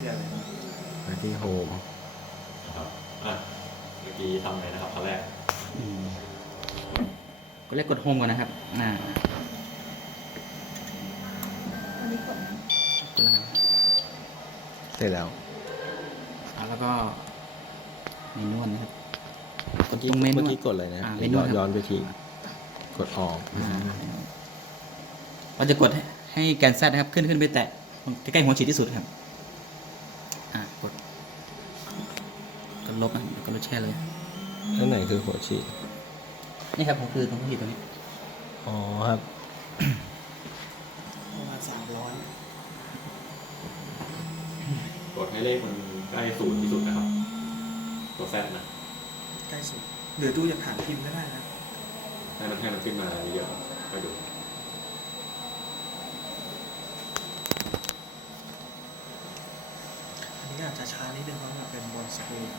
มาที่โฮม ครับเมื่อกี้ทำไงนะครับขั้นแรกก็เรียกกดโฮมก่อนนะครับอันนี้กดนะ กดแล้วกัน เสร็จแล้ว แล้วก็เมนูนะครับ เมื่อกี้ ตรงเมนู เมื่อกี้กดเลยนะ เมนูครับ ย้อนไปทีกดออก เราจะกดให้แกน Z นะครับขึ้นไปแตะใกล้ๆหัวฉีดที่สุดครับกดลบนะแล้วก็ลดแช่เลย นั่นไหนคือหัวฉีด นี่ครับผมคือตรงหัวฉีดตรงนี้ อ๋อครับ ประมาณ300กดให้เลขมันใกล้ศูนย์ที่สุดนะครับตัวแซดนะ ใกล้สุดหรือดูจากฐานพิมพ์ก็ได้นะ ให้มันขึ้นมาเยอะๆไปดู อันนี้อาจจะช้านิดนึงเพราะมันเป็นบนสกรีน